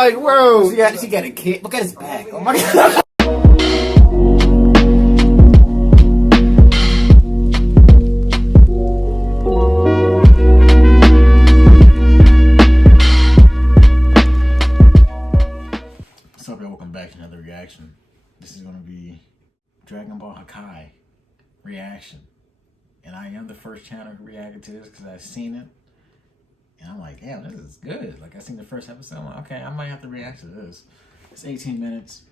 like, bro, yeah, she got a kid. Look at his back. Oh my god. What's up, y'all? Welcome back to another reaction. This is going to be Dragon Ball Hakai reaction. And I am the first channel who reacted to this because I've seen it. And I'm like, damn, this is good. Like, I seen the first episode. I'm like, okay, I might have to react to this. It's 18 minutes.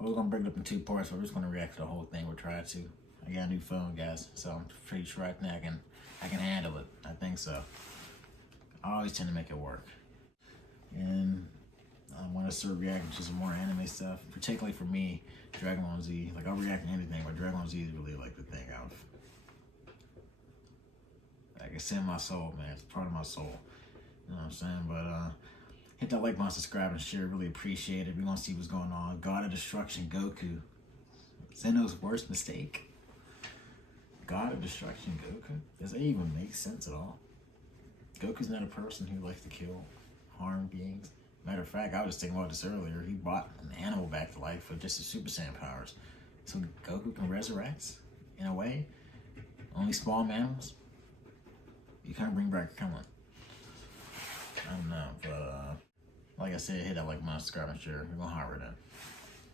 We're going to break it up in 2 parts, but we're just going to react to the whole thing. We'll try to. I got a new phone, guys, so I'm pretty sure I can handle it. I think so. I always tend to make it work. And I want to start reacting to some more anime stuff, particularly for me, Dragon Ball Z. Like, I'll react to anything, but Dragon Ball Z is really like the thing it's in my soul, man. It's part of my soul. You know what I'm saying? But hit that like button, subscribe, and share. Really appreciate it. We want to see what's going on. God of Destruction, Goku. Zeno's worst mistake. God of Destruction, Goku. Does that even make sense at all? Goku's not a person who likes to kill, harm beings. Matter of fact, I was thinking about this earlier. He brought an animal back to life with just his Super Saiyan powers. So Goku can resurrect, in a way. Only small mammals. You can't bring back Krillin. I don't know, but like I said, hit that like button, subscribe, and share. We're gonna hire it in.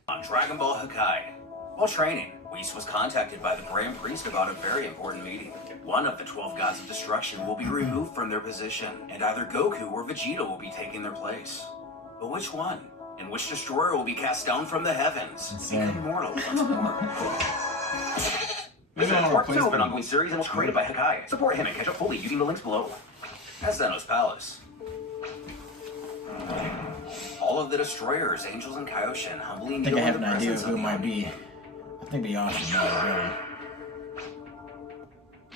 On Dragon Ball Hakai. While training, Whis was contacted by the Grand Priest about a very important meeting. One of the 12 gods of destruction will be removed from their position, and either Goku or Vegeta will be taking their place. But which one? And which destroyer will be cast down from the heavens? Become immortal once more. This is part 2 of an ongoing series and was created by Hakai. Support him and catch up fully using the links below. At Zeno's palace. All of the destroyers, angels, and Kaioshin humbly kneel in the presence of the might be. I think we all should know,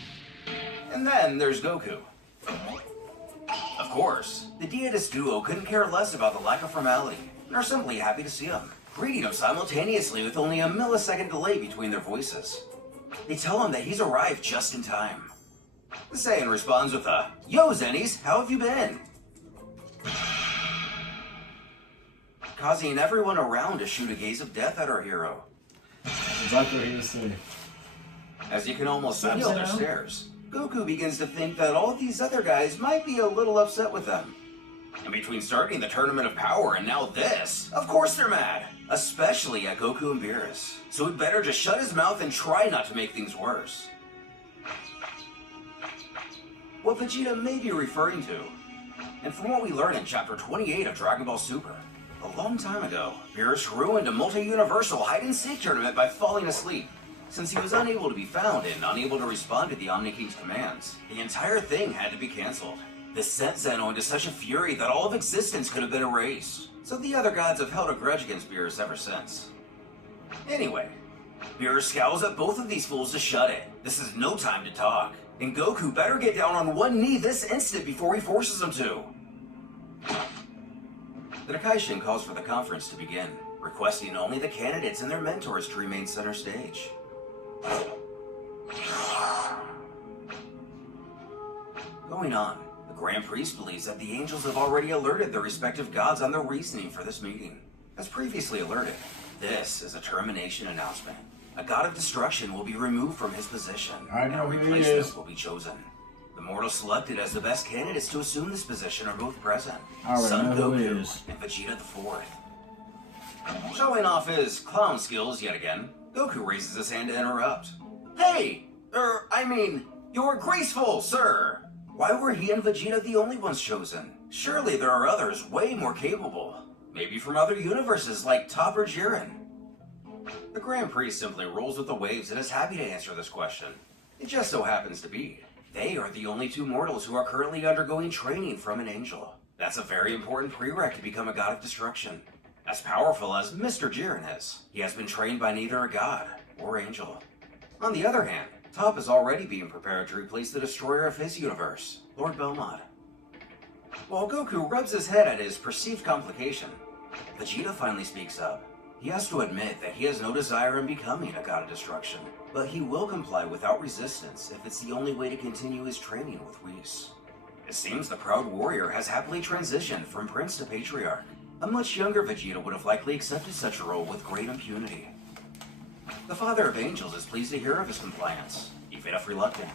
really. And then there's Goku. Of course, the Deitist duo couldn't care less about the lack of formality, and are simply happy to see him, greeting him simultaneously with only a millisecond delay between their voices. They tell him that he's arrived just in time. The Saiyan responds with a, "Yo, Zennies, how have you been?" Causing everyone around to shoot a gaze of death at our hero. Exactly what he was saying. As you can almost feel their stares, Goku begins to think that all these other guys might be a little upset with them. And between starting the Tournament of Power and now this, of course they're mad. Especially at Goku and Beerus. So he'd better just shut his mouth and try not to make things worse. What Vegeta may be referring to, and from what we learn in Chapter 28 of Dragon Ball Super, a long time ago, Beerus ruined a multi-universal hide-and-seek tournament by falling asleep. Since he was unable to be found and unable to respond to the Omni King's commands, the entire thing had to be cancelled. This sent Zeno into such a fury that all of existence could have been erased. So the other gods have held a grudge against Beerus ever since. Anyway, Beerus scowls at both of these fools to shut it. This is no time to talk. And Goku better get down on one knee this instant before he forces him to. The Nakaishin calls for the conference to begin, requesting only the candidates and their mentors to remain center stage. Going on, the Grand Priest believes that the angels have already alerted their respective gods on their reasoning for this meeting. As previously alerted, this is a termination announcement. A god of destruction will be removed from his position, and a replacement will be chosen. The mortals selected as the best candidates to assume this position are both present. Son Goku and Vegeta IV. Showing off his clown skills yet again, Goku raises his hand to interrupt. Hey! You're graceful, sir! Why were he and Vegeta the only ones chosen? Surely there are others way more capable. Maybe from other universes like Topper Jiren. The Grand Priest simply rolls with the waves and is happy to answer this question. It just so happens to be. They are the only 2 mortals who are currently undergoing training from an angel. That's a very important prereq to become a god of destruction. As powerful as Mr. Jiren is, he has been trained by neither a god or angel. On the other hand, Top is already being prepared to replace the destroyer of his universe, Lord Belmont. While Goku rubs his head at his perceived complication, Vegeta finally speaks up. He has to admit that he has no desire in becoming a god of destruction, but he will comply without resistance if it's the only way to continue his training with Whis. It seems the proud warrior has happily transitioned from prince to patriarch. A much younger Vegeta would have likely accepted such a role with great impunity. The Father of Angels is pleased to hear of his compliance, even if reluctant.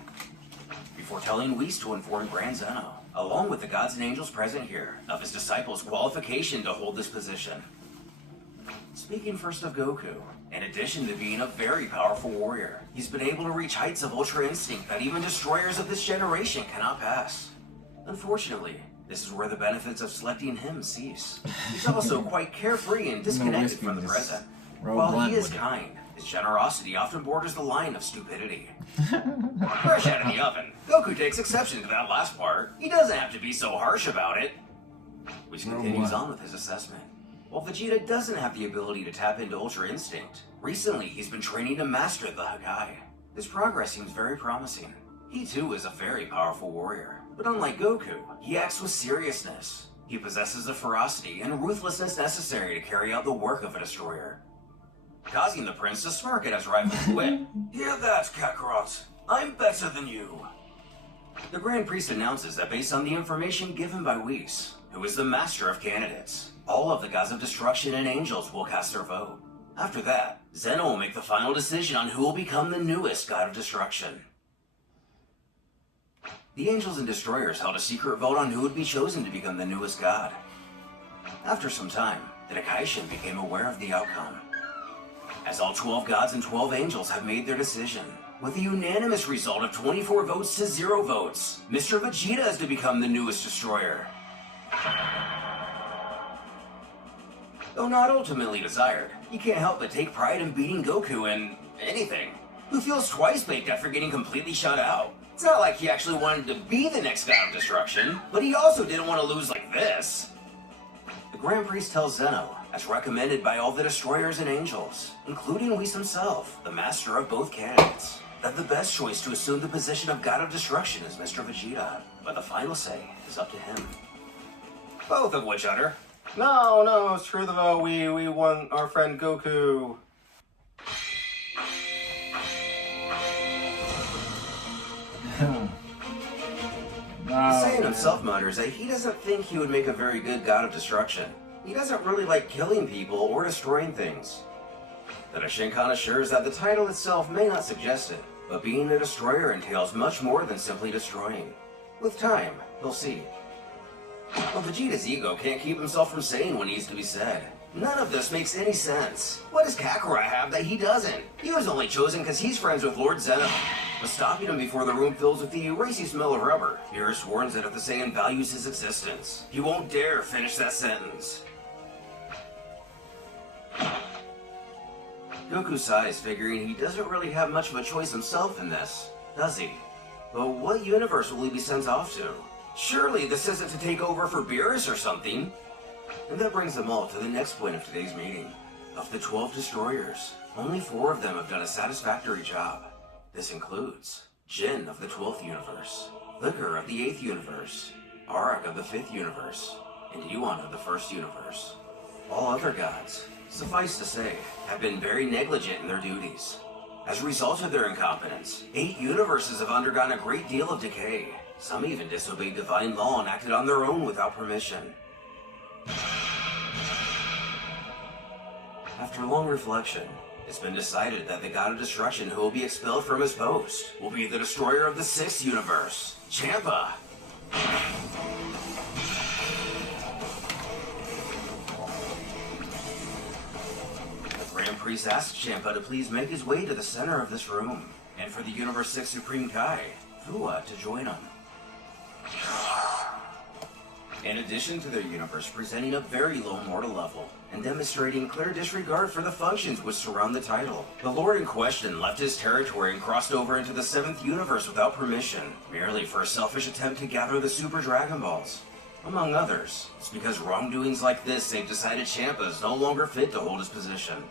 Before telling Whis to inform Grand Zeno, along with the gods and angels present here, of his disciples' qualification to hold this position. Speaking first of Goku, in addition to being a very powerful warrior, he's been able to reach heights of Ultra Instinct that even destroyers of this generation cannot pass. Unfortunately, this is where the benefits of selecting him cease. He's also quite carefree and disconnected from the present. While he is kind, his generosity often borders the line of stupidity. Fresh out of the oven, Goku takes exception to that last part. He doesn't have to be so harsh about it. Which continues on with his assessment. While Vegeta doesn't have the ability to tap into Ultra Instinct, recently he's been training to master the Hakai. His progress seems very promising. He too is a very powerful warrior, but unlike Goku, he acts with seriousness. He possesses the ferocity and ruthlessness necessary to carry out the work of a destroyer, causing the prince to smirk at his rival's wit. Hear that, Kakarot? I'm better than you. The Grand Priest announces that based on the information given by Whis, who is the master of candidates, all of the gods of destruction and angels will cast their vote. After that, Zeno will make the final decision on who will become the newest god of destruction. The angels and destroyers held a secret vote on who would be chosen to become the newest god. After some time, the Nakaishin became aware of the outcome. As all 12 gods and 12 angels have made their decision, with a unanimous result of 24 votes to 0 votes, Mr. Vegeta is to become the newest destroyer. Though not ultimately desired, he can't help but take pride in beating Goku in anything, who feels twice baked after getting completely shut out. It's not like he actually wanted to be the next god of destruction, but he also didn't want to lose like this. The Grand Priest tells Zeno, as recommended by all the destroyers and angels, including Whis himself, the master of both candidates, that the best choice to assume the position of god of destruction is Mr. Vegeta, but the final say is up to him. Both of which utter, No, screw the vote. We want our friend Goku. Saiyan himself mutters that he doesn't think he would make a very good god of destruction. He doesn't really like killing people or destroying things. The Shinkan assures that the title itself may not suggest it, but being a destroyer entails much more than simply destroying. With time, he'll see. But Vegeta's ego can't keep himself from saying what needs to be said. None of this makes any sense. What does Kakarot have that he doesn't? He was only chosen because he's friends with Lord Zeno. But stopping him before the room fills with the racy smell of rubber, Beerus warns that if the Saiyan values his existence, he won't dare finish that sentence. Goku sighs, figuring he doesn't really have much of a choice himself in this, does he? But what universe will he be sent off to? Surely this isn't to take over for Beerus or something. And that brings them all to the next point of today's meeting. Of the 12 destroyers, only 4 of them have done a satisfactory job. This includes Jin of the 12th universe, Liquor of the 8th universe, Arak of the 5th universe, and Yuan of the 1st universe. All other gods, suffice to say, have been very negligent in their duties. As a result of their incompetence, 8 universes have undergone a great deal of decay. Some even disobeyed divine law and acted on their own without permission. After long reflection, it's been decided that the god of destruction who will be expelled from his post will be the destroyer of the 6th universe, Champa. The Grand Priest asks Champa to please make his way to the center of this room, and for the Universe 6 Supreme Kai, Fua, to join him. In addition to their universe presenting a very low mortal level and demonstrating clear disregard for the functions which surround the title, the Lord in question left his territory and crossed over into the 7th universe without permission, merely for a selfish attempt to gather the Super Dragon Balls. Among others, it's because wrongdoings like this they've decided Champa is no longer fit to hold his position.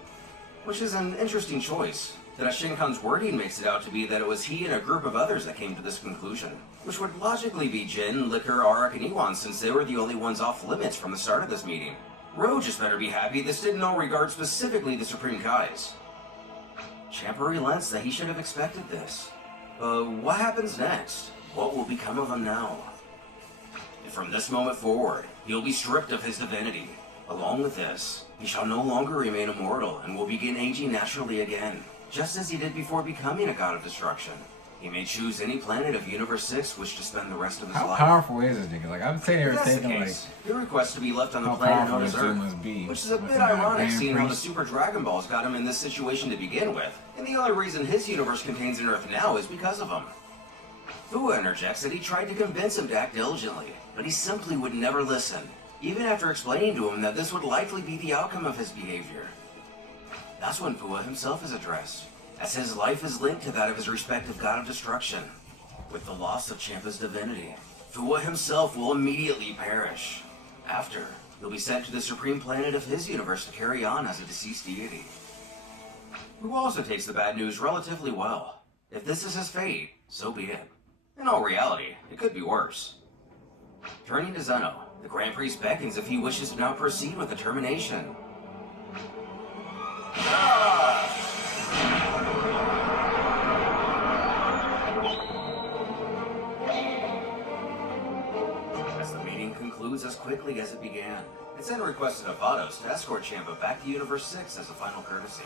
Which is an interesting choice. That Shinkan's wording makes it out to be that it was he and a group of others that came to this conclusion, which would logically be Jin, Liquor, Arak, and Iwan, since they were the only ones off limits from the start of this meeting. Ro just better be happy this did no regard specifically the Supreme Kais. Champa relents that he should have expected this. What happens next? What will become of him now? And from this moment forward, he'll be stripped of his divinity, Along with this, he shall no longer remain immortal and will begin aging naturally again, just as he did before becoming a god of destruction. He may choose any planet of Universe 6 which to spend the rest of his How life. powerful is this nigga? Like, I'm sitting here If that's the thinking, like, case, he requests to be left on the how planet powerful known as this dude Earth, must be. which is a With bit that ironic Grand seeing how the Priest. Super Dragon Balls got him in this situation to begin with, and the only reason his universe contains an Earth now is because of him. Fua interjects that he tried to convince him to act diligently, but he simply would never listen, even after explaining to him that this would likely be the outcome of his behavior. That's when Fua himself is addressed, as his life is linked to that of his respective god of destruction. With the loss of Champa's divinity, Fua himself will immediately perish. After, he'll be sent to the supreme planet of his universe to carry on as a deceased deity. Fua also takes the bad news relatively well. If this is his fate, so be it. In all reality, it could be worse. Turning to Zeno, the Grand Priest beckons if he wishes to now proceed with the termination. As the meeting concludes as quickly as it began, it's then requested of Vados to escort Champa back to Universe 6 as a final courtesy.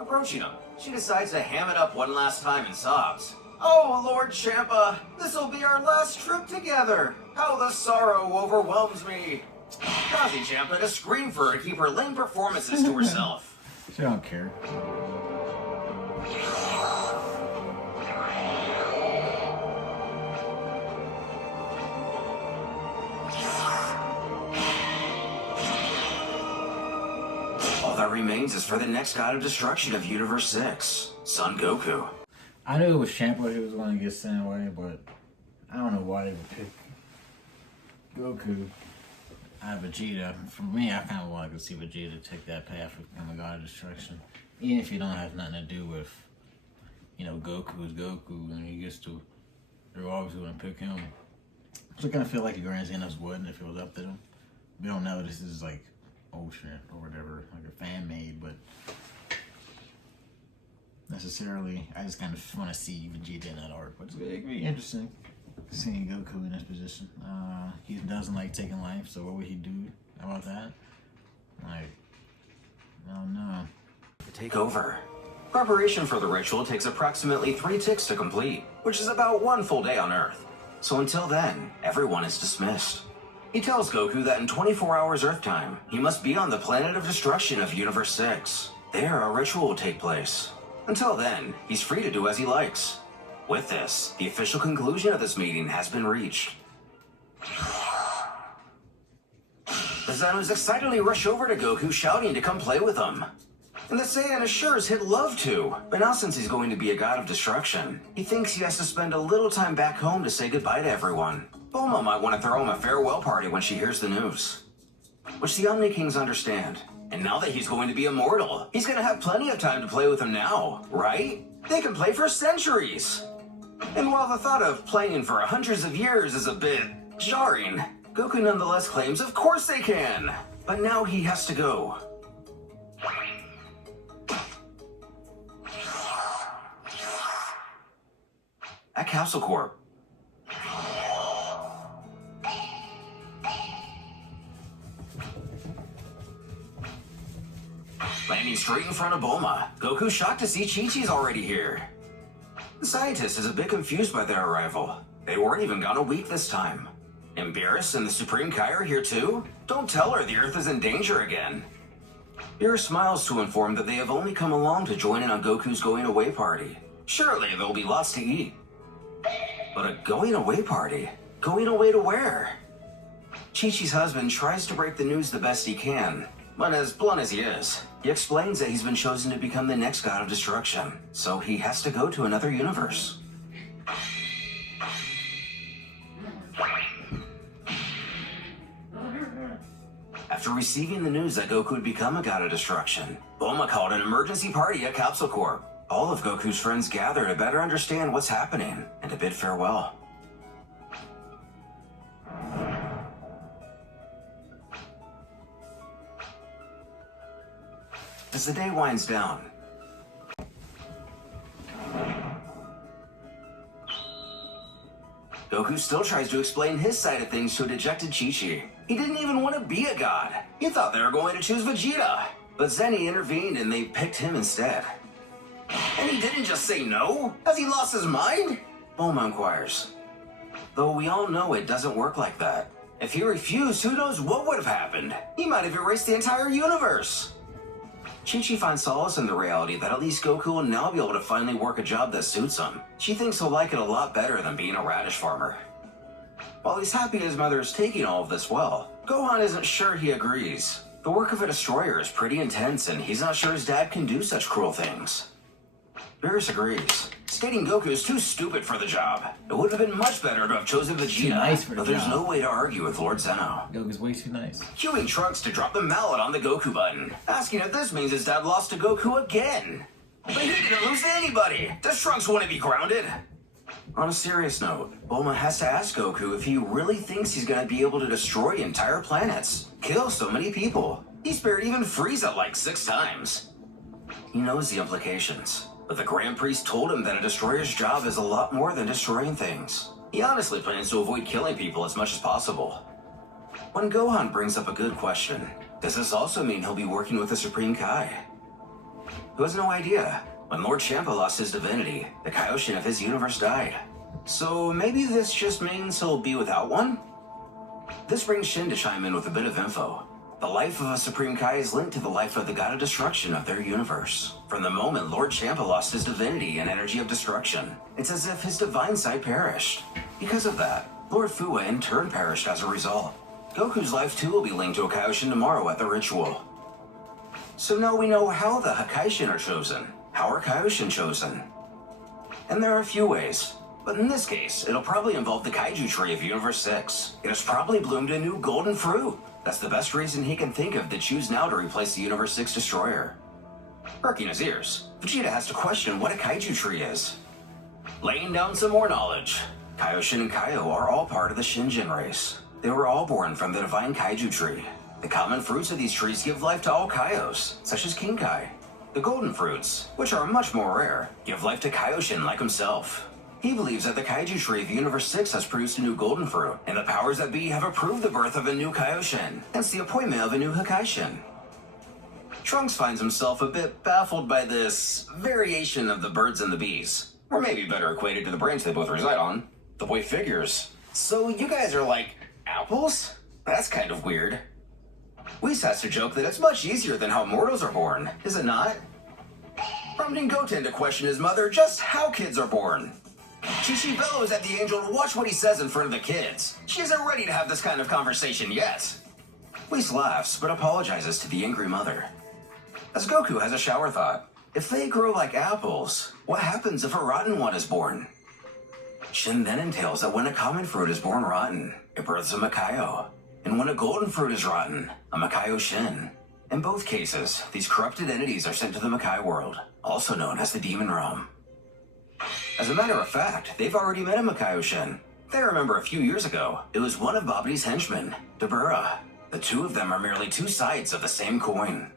Approaching him, she decides to ham it up one last time and sobs. "Oh, Lord Champa, this'll be our last trip together. How the sorrow overwhelms me," causing Champa to scream for her to keep her lame performances to herself. She don't care. All that remains is for the next god of destruction of Universe 6, Son Goku. I knew it was Champa who was going to get sent away, but I don't know why they would pick Goku out of Vegeta. For me, I kind of wanted to see Vegeta take that path with becoming a god of destruction. Even if you don't have nothing to do with, you know, Goku is Goku, and he gets to, they're always going to pick him. So I kind of feel like the Grand Zenos wouldn't if it was up to them. We don't know, this is like Ocean or whatever, like a fan made, but necessarily, I just kind of want to see Vegeta in that arc. But it could be interesting seeing Goku in this position. He doesn't like taking life, so what would he do about that? Like, I don't know. To take over. Preparation for the ritual takes approximately 3 ticks to complete, which is about 1 full day on Earth. So until then, everyone is dismissed. He tells Goku that in 24 hours Earth time, he must be on the planet of destruction of Universe 6. There, a ritual will take place. Until then, he's free to do as he likes. With this, the official conclusion of this meeting has been reached. The Zenos excitedly rush over to Goku, shouting to come play with them. And the Saiyan assures he'd love to, but now since he's going to be a god of destruction, he thinks he has to spend a little time back home to say goodbye to everyone. Bulma might want to throw him a farewell party when she hears the news. Which the Omni Kings understand. And now that he's going to be immortal, he's going to have plenty of time to play with him now, right? They can play for centuries. And while the thought of playing for hundreds of years is a bit jarring, Goku nonetheless claims of course they can. But now he has to go. At Capsule Corp. Landing straight in front of Bulma, Goku's shocked to see Chi-Chi's already here. The scientist is a bit confused by their arrival. They weren't even gone a week this time. And Beerus and the Supreme Kai are here too? Don't tell her the Earth is in danger again. Beerus smiles to inform that they have only come along to join in on Goku's going away party. Surely there'll be lots to eat. But a going away party? Going away to where? Chi-Chi's husband tries to break the news the best he can, but as blunt as he is, he explains that he's been chosen to become the next god of destruction, so he has to go to another universe. After receiving the news that Goku would become a god of destruction, Bulma called an emergency party at Capsule Corp. All of Goku's friends gather to better understand what's happening and to bid farewell. As the day winds down, Goku still tries to explain his side of things to a dejected Chi-Chi. He didn't even want to be a god. He thought they were going to choose Vegeta. But Zeno intervened and they picked him instead. And he didn't just say no? Has he lost his mind? Bulma inquires. Though we all know it doesn't work like that. If he refused, who knows what would have happened? He might have erased the entire universe. Chi-Chi finds solace in the reality that at least Goku will now be able to finally work a job that suits him. She thinks he'll like it a lot better than being a radish farmer. While he's happy his mother is taking all of this well, Gohan isn't sure he agrees. The work of a destroyer is pretty intense and he's not sure his dad can do such cruel things. Beerus agrees, stating Goku is too stupid for the job. It would have been much better to have chosen Vegeta, nice for the but there's job. no way to argue with Lord Zeno. Goku's way too nice. Cueing Trunks to drop the mallet on the Goku button, asking if this means his dad lost to Goku again. But he didn't lose to anybody. Does Trunks want to be grounded? On a serious note, Bulma has to ask Goku if he really thinks he's going to be able to destroy entire planets, kill so many people. He spared even Frieza like 6 times. He knows the implications, but the Grand Priest told him that a destroyer's job is a lot more than destroying things. He honestly plans to avoid killing people as much as possible. When Gohan brings up a good question, does this also mean he'll be working with the Supreme Kai? Who has no idea? When Lord Champa lost his divinity, the Kaioshin of his universe died. So maybe this just means he'll be without one? This brings Shin to chime in with a bit of info. The life of a Supreme Kai is linked to the life of the god of destruction of their universe. From the moment Lord Champa lost his divinity and energy of destruction, it's as if his divine side perished. Because of that, Lord Fuwa in turn perished as a result. Goku's life too will be linked to a Kaioshin tomorrow at the ritual. So now we know how the Hakaishin are chosen. How are Kaioshin chosen? And there are a few ways. But in this case, it'll probably involve the Kaiju tree of Universe 6. It has probably bloomed a new golden fruit. That's the best reason he can think of to choose now to replace the Universe 6 destroyer. Perking his ears, Vegeta has to question what a Kaiju tree is. Laying down some more knowledge. Kaioshin and Kaio are all part of the Shinjin race. They were all born from the divine Kaiju tree. The common fruits of these trees give life to all Kaios, such as King Kai. The golden fruits, which are much more rare, give life to Kaioshin like himself. He believes that the Kaiju tree of Universe 6 has produced a new golden fruit, and the powers that be have approved the birth of a new Kaioshin, hence the appointment of a new Hakaishin. Trunks finds himself a bit baffled by this variation of the birds and the bees, or maybe better equated to the branch they both reside on. The boy figures. So you guys are like apples? That's kind of weird. Whis has to joke that it's much easier than how mortals are born, is it not? Prompting Goten to question his mother just how kids are born. Chi-Chi bellows at the angel to watch what he says in front of the kids. She isn't ready to have this kind of conversation yet. Whis laughs, but apologizes to the angry mother. As Goku has a shower thought, if they grow like apples, what happens if a rotten one is born? Shin then entails that when a common fruit is born rotten, it births a Makaio. And when a golden fruit is rotten, a Makaio Shin. In both cases, these corrupted entities are sent to the Makai world, also known as the Demon Realm. As a matter of fact, they've already met a Makaio Shin. They remember a few years ago, it was one of Babdi's henchmen, Dabura. The two of them are merely two sides of the same coin.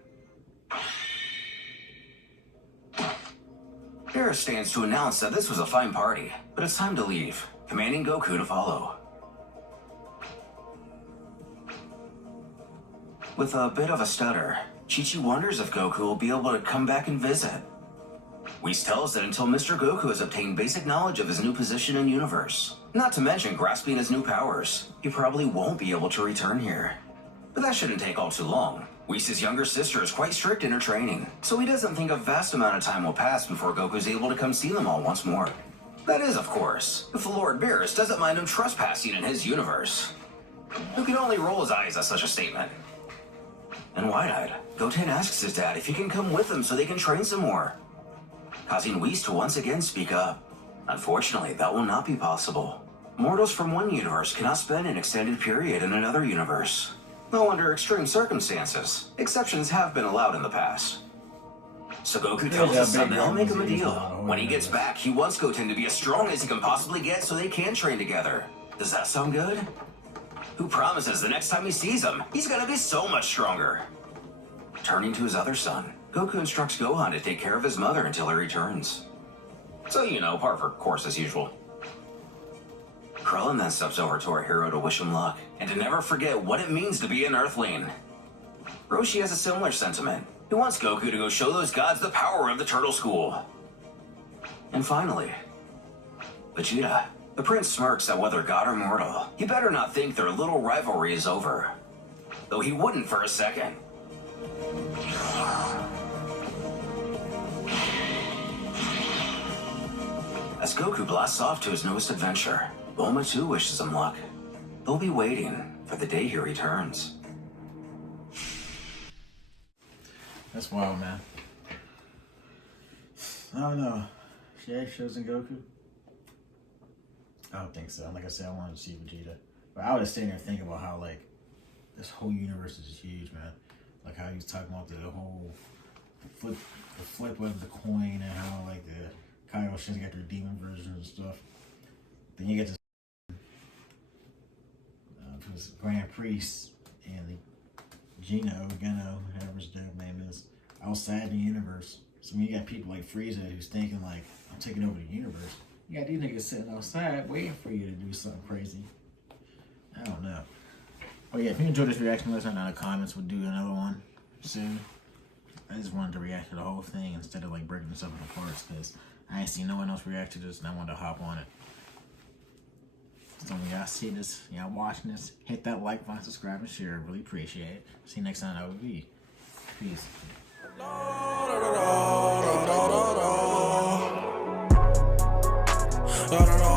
Beerus stands to announce that this was a fine party, but it's time to leave, commanding Goku to follow. With a bit of a stutter, Chi-Chi wonders if Goku will be able to come back and visit. Whis tells that until Mr. Goku has obtained basic knowledge of his new position in universe, not to mention grasping his new powers, he probably won't be able to return here. But that shouldn't take all too long. Whis' younger sister is quite strict in her training, so he doesn't think a vast amount of time will pass before Goku's able to come see them all once more. That is, of course, if Lord Beerus doesn't mind him trespassing in his universe. Who can only roll his eyes at such a statement? And wide-eyed, Goten asks his dad if he can come with them so they can train some more, causing Whis to once again speak up. Unfortunately, that will not be possible. Mortals from one universe cannot spend an extended period in another universe. Though under extreme circumstances, exceptions have been allowed in the past. So Goku tells his son that he'll make him a deal. When he gets back, he wants Goten to be as strong as he can possibly get so they can train together. Does that sound good? Who promises the next time he sees him, he's gonna be so much stronger. Turning to his other son, Goku instructs Gohan to take care of his mother until he returns. So, par for course as usual. Krillin then steps over to our hero to wish him luck, and to never forget what it means to be an Earthling. Roshi has a similar sentiment. He wants Goku to go show those gods the power of the Turtle School. And finally, Vegeta. The prince smirks that whether god or mortal, he better not think their little rivalry is over. Though he wouldn't for a second. As Goku blasts off to his newest adventure, Bulma too wishes him luck. They'll be waiting for the day he returns. That's wild, man. I don't know. She shows in Goku? I don't think so. Like I said, I wanted to see Vegeta. But I was sitting there thinking about how, like, this whole universe is huge, man. Like how he was talking about the whole flip of the coin and how, like, the Kaioshin's got their demon versions and stuff. Then you get to his Grand Priest and the Geno, whatever his damn name is, outside the universe. So when you got people like Frieza who's thinking like, I'm taking over the universe, you got these niggas sitting outside waiting for you to do something crazy. I don't know. Oh yeah, if you enjoyed this reaction, let us know in the comments. We'll do another one soon. I just wanted to react to the whole thing instead of like breaking this up into parts because I ain't seen no one else react to this and I wanted to hop on it. So when y'all see this, y'all watching this, hit that like button, subscribe, and share. I really appreciate it. See you next time on OV. Peace. I don't know.